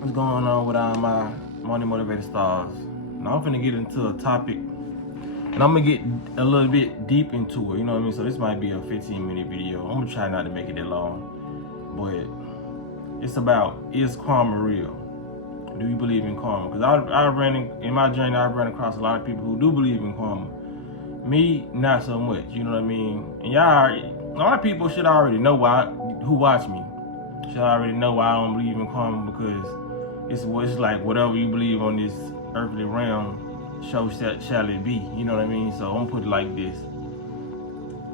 What's going on with all my money motivated stars? Now I'm finna get into a topic, and I'm gonna get a little bit deep into it. You know what I mean? So this might be a 15-minute video. I'm gonna try not to make it that long, but it's about, is karma real? Do you believe in karma? Because in my journey, I've ran across a lot of people who do believe in karma. Me, not so much. You know what I mean? And a lot of people should already know who watch me should already know why I don't believe in karma, because it's like whatever you believe on this earthly realm, so shall it be. You know what I mean? So I'm gonna put it like this: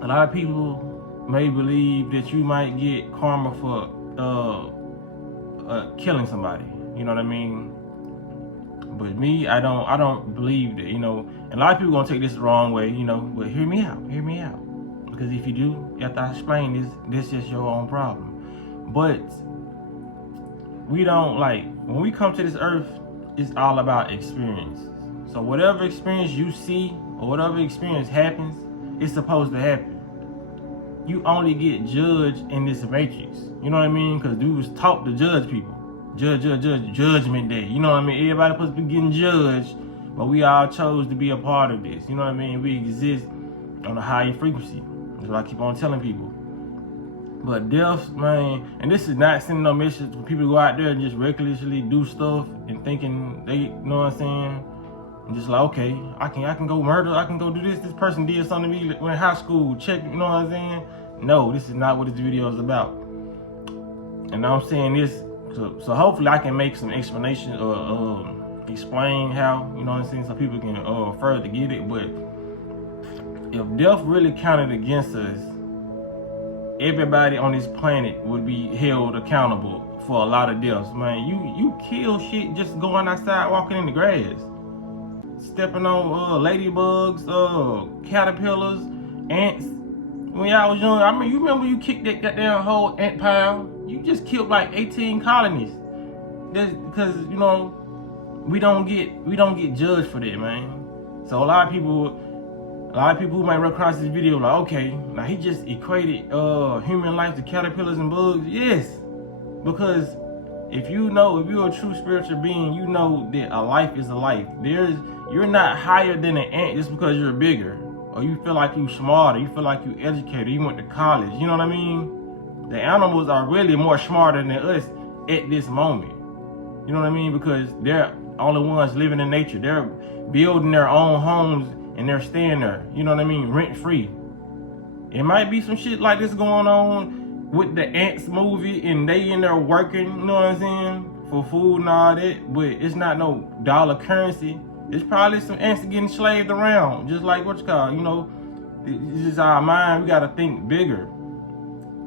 a lot of people may believe that you might get karma for killing somebody. You know what I mean? But me, I don't believe that. You know, and a lot of people gonna take this the wrong way. You know, but hear me out. Because if you do, after I explain this is your own problem. But we don't, like, when we come to this earth, it's all about experience. So whatever experience you see or whatever experience happens, it's supposed to happen. You only get judged in this matrix. You know what I mean? Because we was taught to judge people. Judgment day. You know what I mean? Everybody supposed to be getting judged, but we all chose to be a part of this. You know what I mean? We exist on a higher frequency. That's what I keep on telling people. But death, man, and this is not sending no message for people to go out there and just recklessly do stuff and thinking they, you know what I'm saying? And just like, okay, I can go murder, I can go do this. This person did something to me when in high school. Check, you know what I'm saying? No, this is not what this video is about. And I'm saying this, so hopefully I can make some explanation or explain how, you know what I'm saying, so people can further get it. But if death really counted against us, everybody on this planet would be held accountable for a lot of deaths. Man, you kill shit just going outside, walking in the grass, stepping on ladybugs, caterpillars, ants. When y'all was young, I mean, you remember you kicked that goddamn whole ant pile? You just killed like 18 colonies. That's because, you know, we don't get judged for that, man. So a lot of people who might run across this video like, okay, now he just equated human life to caterpillars and bugs. Yes, because if you're a true spiritual being, you know that a life is a life. You're not higher than an ant just because you're bigger, or you feel like you smarter, you feel like you educated, you went to college. You know what I mean? The animals are really more smarter than us at this moment. You know what I mean? Because they're only ones living in nature. They're building their own homes and they're staying there, you know what I mean, rent free. It might be some shit like this going on with the Ants movie, and they in there working, you know what I'm saying, for food and all that, but it's not no dollar currency. It's probably some ants getting slaved around, just like you know, it's just our mind. We gotta think bigger.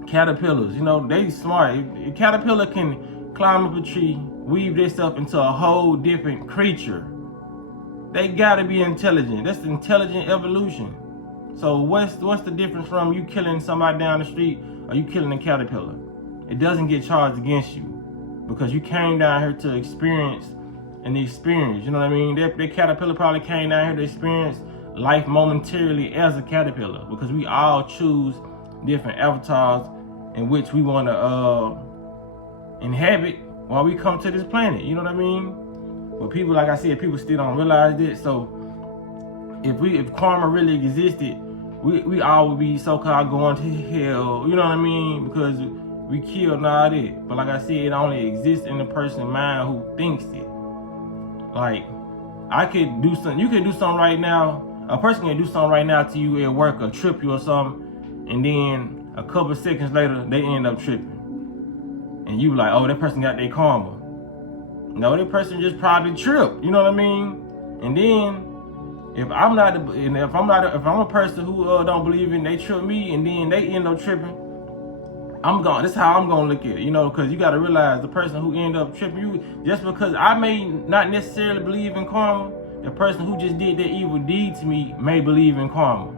Caterpillars, you know, they smart. A caterpillar can climb up a tree, weave themselves into a whole different creature. They gotta be intelligent. That's the intelligent evolution. So what's the difference from you killing somebody down the street or you killing a caterpillar? It doesn't get charged against you because you came down here to experience an experience. You know what I mean? That caterpillar probably came down here to experience life momentarily as a caterpillar, because we all choose different avatars in which we want to inhabit while we come to this planet. You know what I mean? But people, like I said, people still don't realize this. So if karma really existed, we all would be so-called going to hell, you know what I mean? Because we killed all that. But like I said, it only exists in the person's mind who thinks it. Like, I could do something, you can do something right now, a person can do something right now to you at work or trip you or something, and then a couple seconds later, they end up tripping. And you like, oh, that person got their karma. No, that person just probably tripped. You know what I mean? And then if I'm a person who don't believe in, they trip me, and then they end up tripping, that's how I'm gonna look at it. You know, because you got to realize the person who end up tripping you, just because I may not necessarily believe in karma, the person who just did that evil deed to me may believe in karma.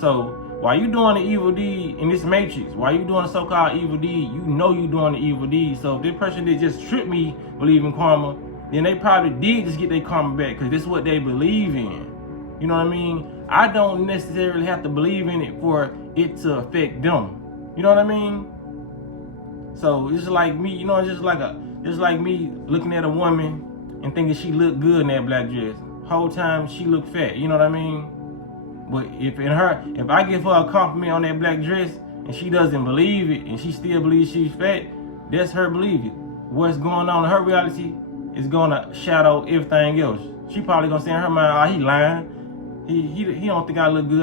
So while you doing the evil deed in this matrix, while you doing a so-called evil deed, you know you doing the evil deed. So if this person that just tripped me believe in karma, then they probably did just get their karma back, because this is what they believe in. You know what I mean? I don't necessarily have to believe in it for it to affect them. You know what I mean? So it's like me, you know, it's just Just like me looking at a woman and thinking she looked good in that black dress. Whole time she looked fat, you know what I mean? But if I give her a compliment on that black dress and she doesn't believe it and she still believes she's fat, that's her believing. What's going on in her reality is gonna shadow everything else. She probably gonna say in her mind, oh, he lying. He don't think I look good. You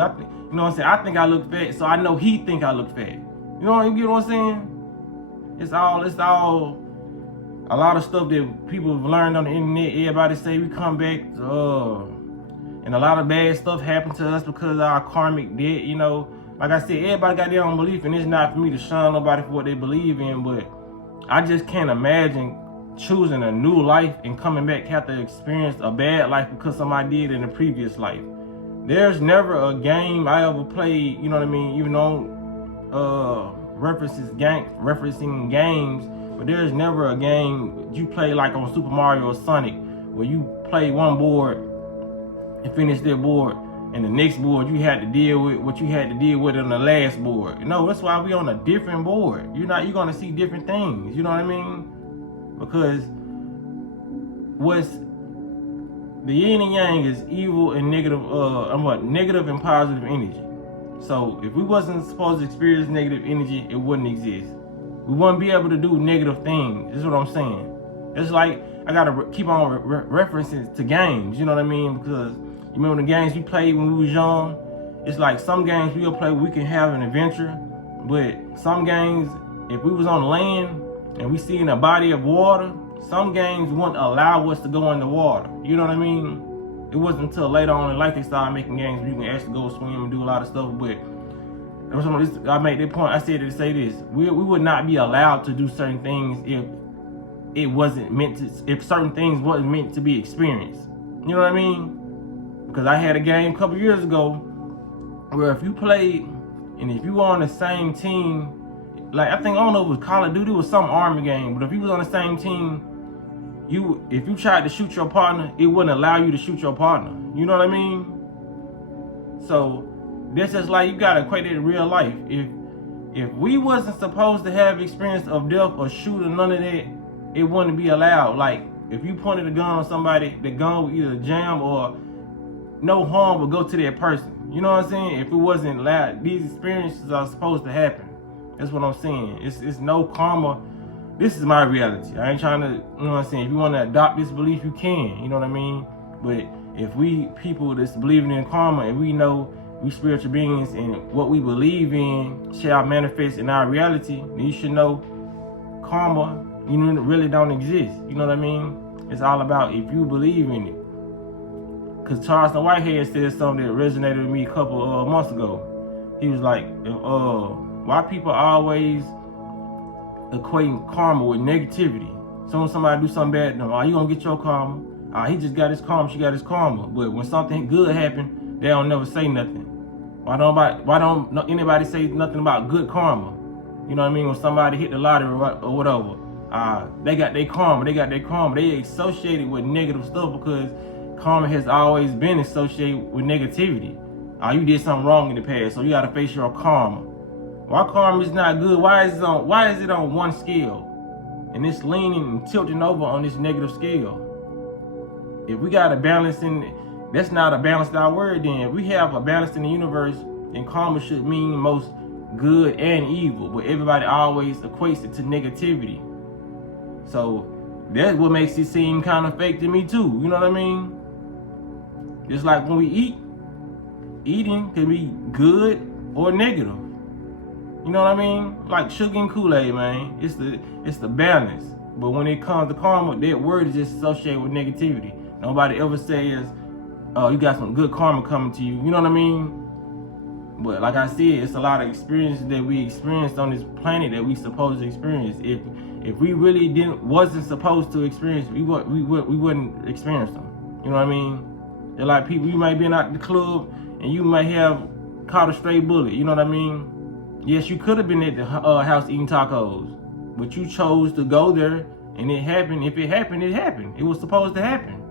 know what I'm saying? I think I look fat, so I know he think I look fat. You get what I'm saying? It's all a lot of stuff that people have learned on the internet. Everybody say we come back, and a lot of bad stuff happened to us because of our karmic debt. Like I said, everybody got their own belief, and it's not for me to shun nobody for what they believe in, but I just can't imagine choosing a new life and coming back after experience a bad life because somebody did in a previous life. There's never a game I ever played, you know what I mean, even though referencing games, but there's never a game you play like on Super Mario or Sonic where you play one board and finish that board, and the next board you had to deal with what you had to deal with on the last board. No, that's why we on a different board. You're gonna see different things, you know what I mean? Because what's the yin and yang is evil and negative, negative and positive energy. So if we wasn't supposed to experience negative energy, it wouldn't exist. We wouldn't be able to do negative things. This is what I'm saying. It's like I gotta keep on references to games. You know what I mean? Because you remember the games we played when we was young. It's like some games we'll play, we can have an adventure, but some games, if we was on land and we see in a body of water, some games wouldn't allow us to go in the water. You know what I mean? It wasn't until later on in life they started making games where you can actually go swim and do a lot of stuff. But I made that point. I said to say this: we would not be allowed to do certain things if certain things wasn't meant to be experienced. You know what I mean? Because I had a game a couple years ago where if you played and if you were on the same team, like I don't know if it was Call of Duty or some army game, but if you was on the same team, if you tried to shoot your partner, it wouldn't allow you to shoot your partner. You know what I mean? So this is like you gotta equate it to real life. If we wasn't supposed to have experience of death or shoot or none of that, it wouldn't be allowed. Like if you pointed a gun on somebody, the gun would either jam or no harm would go to that person. You know what I'm saying? If it wasn't allowed, these experiences are supposed to happen. That's what I'm saying. It's no karma. This is my reality. I ain't trying to, you know what I'm saying? If you want to adopt this belief, you can. You know what I mean? But if we people that's believing in karma and we know we spiritual beings and what we believe in shall manifest in our reality, then you should know karma, really don't exist. You know what I mean? It's all about if you believe in it. Because Charleston Whitehead said something that resonated with me a couple months ago. He was like, why people always equating karma with negativity? So when somebody do something bad to them, you gonna get your karma. He just got his karma, she got his karma. But when something good happened, they don't never say nothing. Why don't anybody say nothing about good karma? You know what I mean? When somebody hit the lottery or whatever, they got their karma. They associated with negative stuff because karma has always been associated with negativity. You did something wrong in the past, so you gotta face your karma. Why karma is not good? Why is it on one scale? And it's leaning and tilting over on this negative scale. If we got a balance that's not a balanced out word then. If we have a balance in the universe, then karma should mean most good and evil. But everybody always equates it to negativity. So that's what makes it seem kind of fake to me too. You know what I mean? Just like when we eat, eating can be good or negative. You know what I mean? Like sugar and Kool-Aid, man. It's the balance. But when it comes to karma, that word is just associated with negativity. Nobody ever says, oh, you got some good karma coming to you. You know what I mean? But like I said, it's a lot of experiences that we experienced on this planet that we supposed to experience. If we really wasn't supposed to experience, we wouldn't experience them. You know what I mean? They're like people, you might be out the club and you might have caught a stray bullet. You know what I mean? Yes, you could have been at the house eating tacos, but you chose to go there and it happened. If it happened, it happened. It was supposed to happen.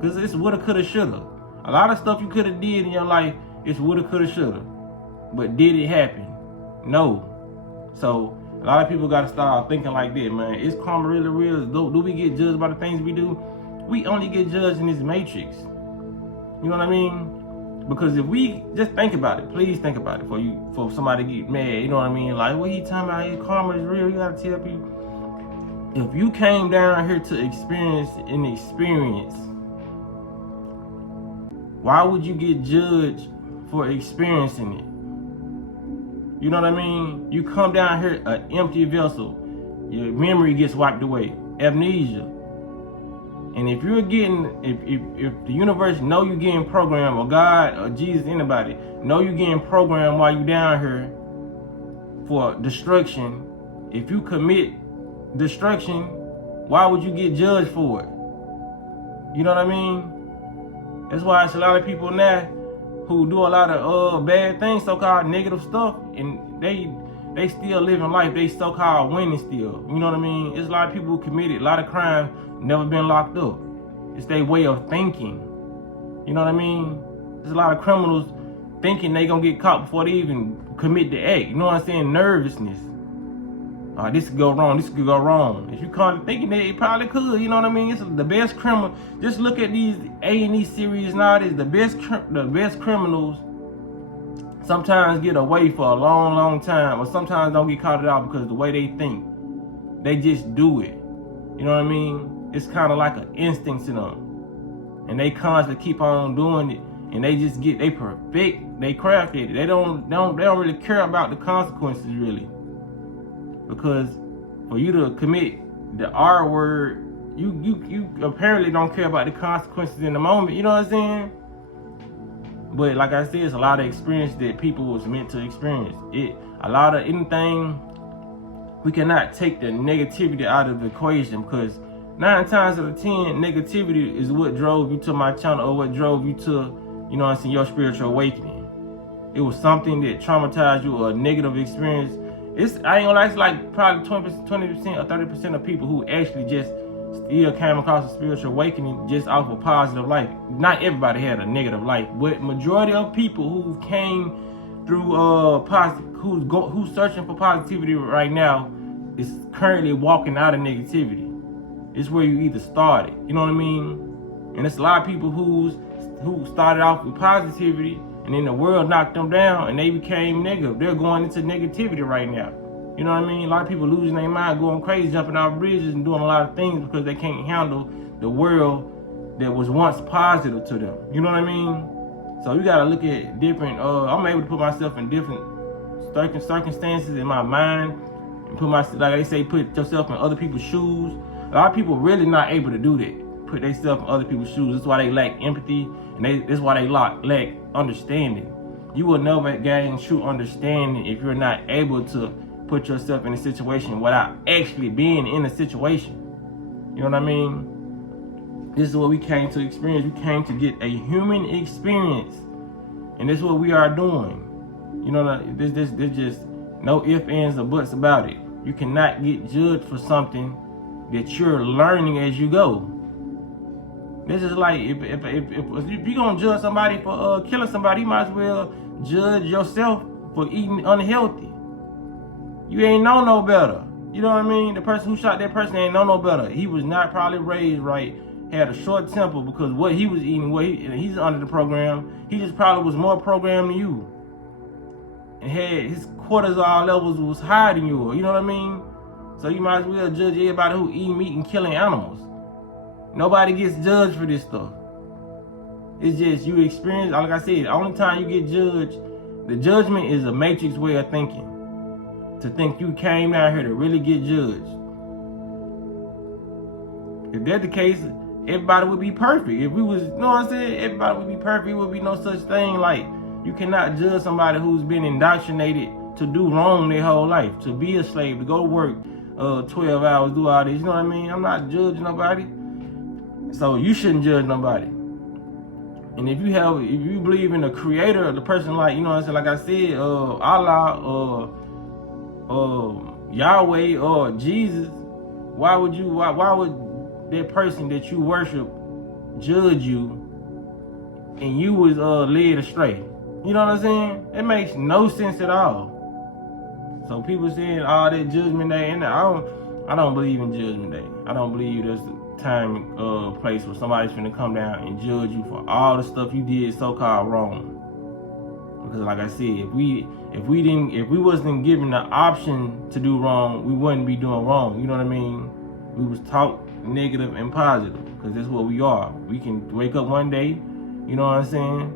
Because it's woulda, coulda, shoulda. A lot of stuff you could have did in your life, it's woulda, coulda, shoulda. But did it happen? No. So A lot of people got to start thinking like that, man. Is karma really real? Do we get judged by the things we do? We only get judged in this matrix. You know what I mean? Because if we just think about it, please think about it for somebody to get mad. You know what I mean? Like, what he talking about? His karma is real. You gotta tell people. If you came down here to experience an experience, why would you get judged for experiencing it? You know what I mean? You come down here an empty vessel. Your memory gets wiped away. Amnesia. And if you're getting, if the universe know you're getting programmed, or God or Jesus, anybody, know you're getting programmed while you're down here for destruction, if you commit destruction, why would you get judged for it? You know what I mean? That's why it's a lot of people now who do a lot of bad things, so-called negative stuff, and they still living life. They so-called winning still. You know what I mean? It's a lot of people who committed a lot of crime, never been locked up. It's their way of thinking. You know what I mean? There's a lot of criminals thinking they gonna get caught before they even commit the act. You know what I'm saying? Nervousness. This could go wrong. This could go wrong. If you kind of thinking that it probably could, you know what I mean? It's the best criminal. Just look at these A&E series nowadays. The best criminals sometimes get away for a long, long time, or sometimes don't get caught at all because the way they think, they just do it. You know what I mean? It's kind of like an instinct in them, and they constantly keep on doing it, and they perfect, they craft it. They don't really care about the consequences really, because for you to commit the R word, you apparently don't care about the consequences in the moment. You know what I'm saying? But like I said, it's a lot of experience that people was meant to experience. A lot of anything. We cannot take the negativity out of the equation, because 9 times out of 10, negativity is what drove you to my channel, or what drove you to, you know what I'm saying, your spiritual awakening. It was something that traumatized you, or a negative experience. I ain't gonna lie, it's like probably 20% or 30% of people who actually just still came across a spiritual awakening just off a positive life. Not everybody had a negative life, but majority of people who came through who's searching for positivity right now is currently walking out of negativity. It's where you either started, you know what I mean? And it's a lot of people who started off with positivity, and then the world knocked them down and they became negative. They're going into negativity right now. You know what I mean? A lot of people losing their mind, going crazy, jumping out bridges and doing a lot of things because they can't handle the world that was once positive to them. You know what I mean? So you gotta look at different, I'm able to put myself in different circumstances in my mind, and like they say, put yourself in other people's shoes. A lot of people really not able to do that. Put themselves in other people's shoes. That's why they lack empathy, and that's why they lack understanding. You will never gain true understanding if you're not able to put yourself in a situation without actually being in a situation. You know what I mean? This is what we came to experience. We came to get a human experience, and this is what we are doing. You know, there's just no ifs, ands, or buts about it. You cannot get judged for something that you're learning as you go. This is like if you're gonna judge somebody for killing somebody, you might as well judge yourself for eating unhealthy. You ain't know no better. You know what I mean? The person who shot that person ain't know no better. He was not probably raised right, had a short temper, because what he was eating, he's under the program. He just probably was more programmed than you, and had his cortisol levels was higher than yours. You know what I mean? So you might as well judge everybody who eat meat and killing animals. Nobody gets judged for this stuff. It's just you experience, like I said, the only time you get judged, the judgment is a matrix way of thinking. To think you came down here to really get judged. If that's the case, everybody would be perfect. If we was, you know what I'm saying? Everybody would be perfect. It would be no such thing. Like, you cannot judge somebody who's been indoctrinated to do wrong their whole life, to be a slave, to go to work 12 hours, do all this. You know what I mean? I'm not judging nobody. So you shouldn't judge nobody. And if you believe in the creator, the person, like, you know what I'm saying, like I said, Allah, Yahweh, or Jesus, why would that person that you worship judge you and you was led astray? You know what I'm saying? It makes no sense at all. So people saying all that Judgment Day, and I don't believe in Judgment Day. I don't believe there's a time, place where somebody's finna come down and judge you for all the stuff you did so-called wrong. Because like I said, if we wasn't given the option to do wrong, we wouldn't be doing wrong. You know what I mean? We was taught negative and positive, because that's what we are. We can wake up one day, you know what I'm saying,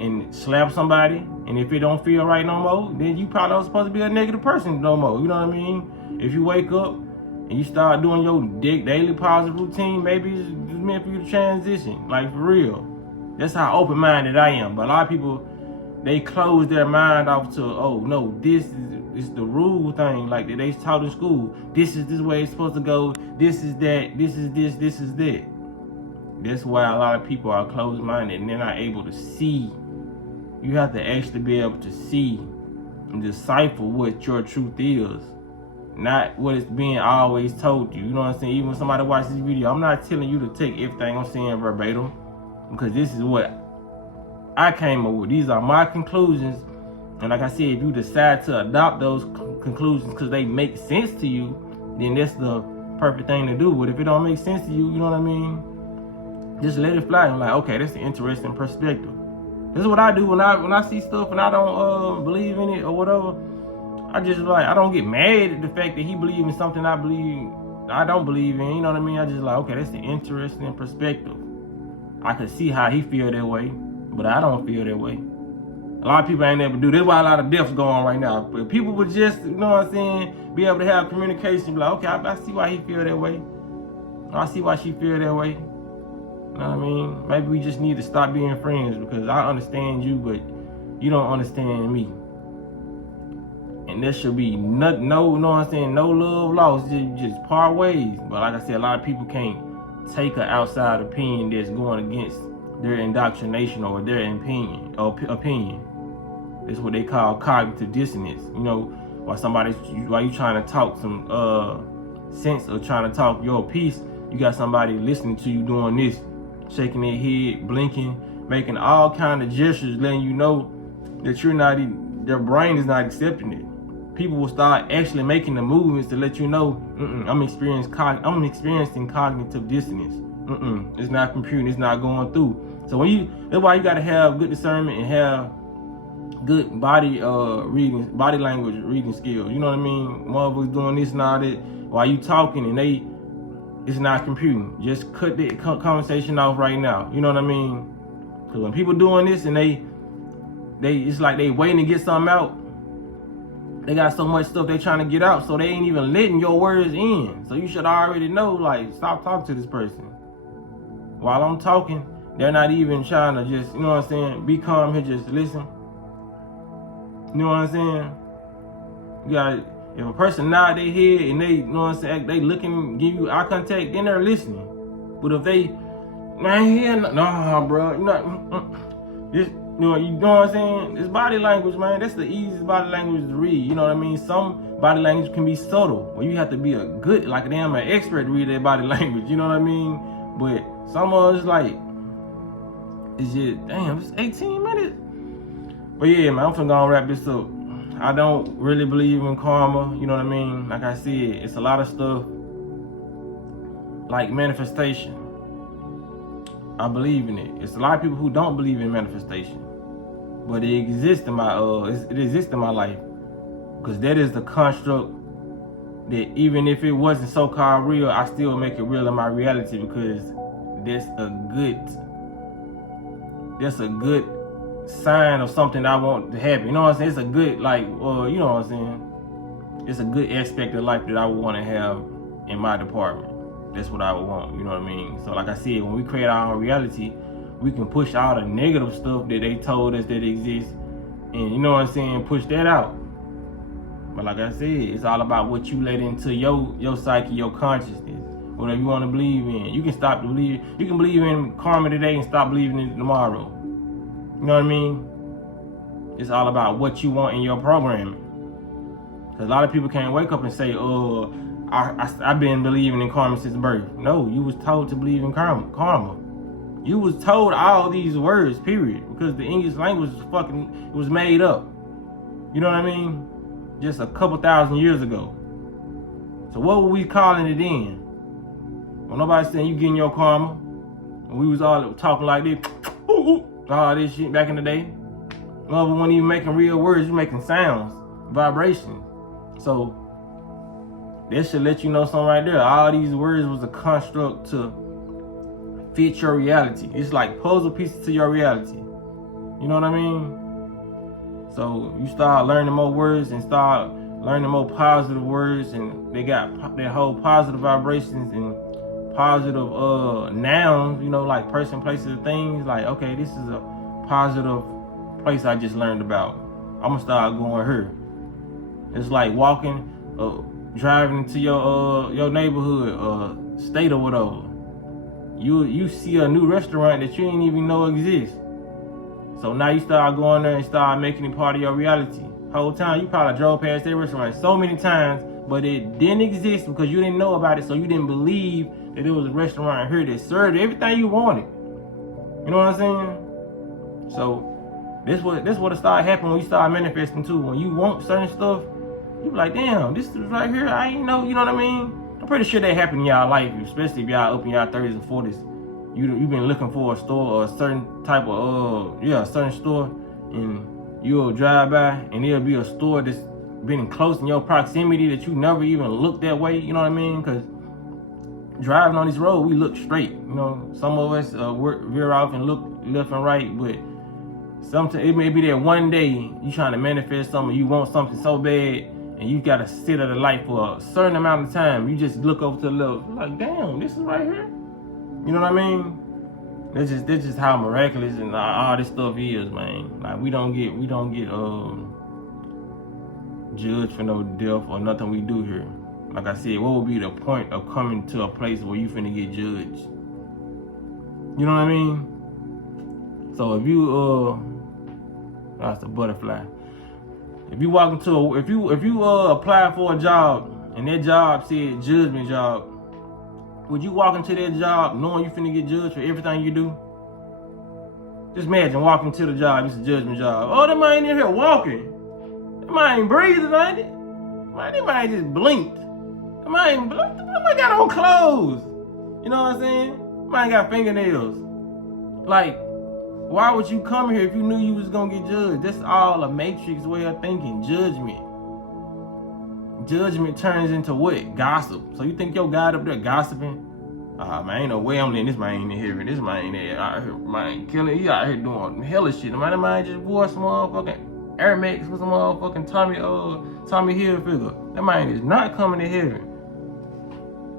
and slap somebody, and if it don't feel right no more, then you probably not supposed to be a negative person no more. You know what I mean? If you wake up and you start doing your daily positive routine, maybe it's meant for you to transition, like for real. That's how open-minded I am. But a lot of people, they close their mind off to, oh no, this is the rule thing, like they taught in school. This is this way it's supposed to go. This is that. This is this. This is that. That's why a lot of people are closed-minded and they're not able to see. You have to actually be able to see and decipher what your truth is, not what is being always told you. You know what I'm saying? Even when somebody watches this video, I'm not telling you to take everything I'm saying verbatim, because this is what I came up with. These are my conclusions. And like I said, if you decide to adopt those conclusions because they make sense to you, then that's the perfect thing to do. But if it don't make sense to you, you know what I mean? Just let it fly. I'm like, okay, that's an interesting perspective. This is what I do when I see stuff and I don't believe in it or whatever. I just like, I don't get mad at the fact that he believes in something I don't believe in. You know what I mean? I just like, okay, that's an interesting perspective. I could see how he feel that way, but I don't feel that way. A lot of people ain't able to do this. That's why a lot of deaths going on right now. But people would just, you know what I'm saying, be able to have communication, be like, okay, I see why he feel that way. I see why she feel that way. You know what I mean? Maybe we just need to stop being friends, because I understand you, but you don't understand me. And there should be no, you know what I'm saying, no love lost, just part ways. But like I said, a lot of people can't take an outside opinion that's going against their indoctrination or their opinion. It's what they call cognitive dissonance. You know, while you trying to talk some sense or trying to talk your piece, you got somebody listening to you doing this, shaking their head, blinking, making all kind of gestures, letting you know that their brain is not accepting it. People will start actually making the movements to let you know, I'm experiencing cognitive dissonance. It's not computing, it's not going through. So that's why you gotta have good discernment and have good body language reading skills. You know what I mean? Motherfuckers doing this and all that while you talking, and it's not computing. Just cut the conversation off right now. You know what I mean? Because when people doing this and it's like they waiting to get something out. They got so much stuff they trying to get out, so they ain't even letting your words in. So you should already know, like, stop talking to this person. While I'm talking, they're not even trying to just, you know what I'm saying, be calm here, just listen. You know what I'm saying? You gotta, if a person nod their head and they, you know what I'm saying, they looking, give you eye contact, then they're listening. But if they, man, nah, bro, you know, this. You know what I'm saying? It's body language, man. That's the easiest body language to read. You know what I mean? Some body language can be subtle, where you have to be a good, like an expert to read that body language. You know what I mean? But some of us, like, it's just, damn, it's 18 minutes. But yeah, man, I'm finna go and wrap this up. I don't really believe in karma. You know what I mean? Like I said, it's a lot of stuff like manifestation. I believe in it. It's a lot of people who don't believe in manifestation, but it exists in my life, because that is the construct that even if it wasn't so-called real, I still make it real in my reality, because that's a good sign of something I want to happen. You know what I'm saying? It's a good, like, you know what I'm saying? It's a good aspect of life that I would want to have in my department. That's what I would want, you know what I mean? So like I said, when we create our own reality, we can push all the negative stuff that they told us that exists, and you know what I'm saying, push that out. But like I said, it's all about what you let into your psyche, your consciousness, whatever you want to believe in. You can believe in karma today and stop believing in it tomorrow. You know what I mean? It's all about what you want in your programming. Because a lot of people can't wake up and say, I've been believing in karma since birth. No, you was told to believe in karma. You was told all these words, period. Because the English language was made up. You know what I mean? just a couple thousand years ago. So what were we calling it then? Well, nobody's saying you getting your karma. And we was all talking like this, all this shit back in the day. Mother wasn't even making real words, you making sounds, vibrations. So that should let you know something right there. All these words was a construct to fit your reality. It's like puzzle pieces to your reality. You know what I mean? So you start learning more words and start learning more positive words, and they got their whole positive vibrations and positive nouns, you know, like person, places, things. Like, okay, this is a positive place I just learned about. I'm gonna start going here. It's like walking, driving into your neighborhood, state or whatever. You see a new restaurant that you didn't even know exists. So now you start going there and start making it part of your reality. Whole time you probably drove past that restaurant so many times, but it didn't exist because you didn't know about it, so you didn't believe that there was a restaurant here that served everything you wanted. You know what I'm saying? So this what it start happening when you start manifesting too. When you want certain stuff, you be like, damn, this is right here. I ain't know. You know what I mean? I'm pretty sure that happened in y'all life, especially if y'all up in y'all 30s and 40s. You've been looking for a store or a certain type of a certain store, and you'll drive by and there'll be a store that's been close in your proximity that you never even looked that way. You know what I mean? Because driving on this road, we look straight. You know, some of us veer off and look left and right, but sometimes it may be that one day you trying to manifest something, you want something so bad, and you gotta sit at the light for a certain amount of time. You just look over to the left, like, damn, this is right here. You know what I mean? That's just how miraculous and all this stuff is, man. Like we don't get judged for no death or nothing we do here. Like I said, what would be the point of coming to a place where you finna get judged? You know what I mean? So if you that's a butterfly. If you walk into if you apply for a job and that job said judgment job, would you walk into that job knowing you finna get judged for everything you do? Just imagine walking to the job, it's a judgment job. Oh, that man in here walking. That man ain't breathing, ain't it? Man, that man just blinked. That man got on clothes. You know what I'm saying? That man got fingernails. Like, why would you come here if you knew you was gonna get judged? That's all a matrix way of thinking, judgment. Judgment turns into what? Gossip. So you think your God up there gossiping? Man, ain't no way I'm letting this man in here. This man ain't out here, man, killing. He out here doing hella shit. Man, that man just wore some motherfucking Air Max with some motherfucking Tommy Hilfiger. That man is not coming to heaven.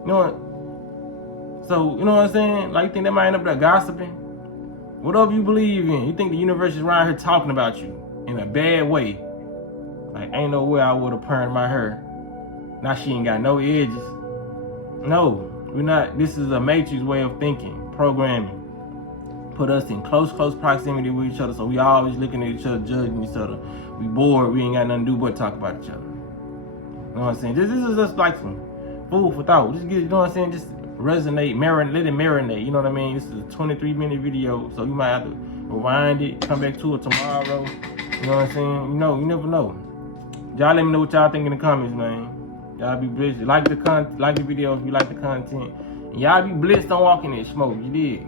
You know what? So, you know what I'm saying? Like, you think that man up there gossiping? Whatever you believe in, you think the universe is around here talking about you in a bad way. Like, ain't no way I would have permed my hair. Now she ain't got no edges. No, we're not. This is a matrix way of thinking, programming. Put us in close proximity with each other, so we always looking at each other, judging each other. We bored, we ain't got nothing to do but talk about each other. You know what I'm saying? This is just like some food for thought. Just get, you know what I'm saying? Just resonate, let it marinate. You know what I mean? This is a 23-minute video, so you might have to rewind it, come back to it tomorrow. You know what I'm saying? You know, you never know. Y'all let me know what y'all think in the comments, man. Y'all be blessed. Like the video if you like the content. And y'all be blessed on walking in smoke. You did.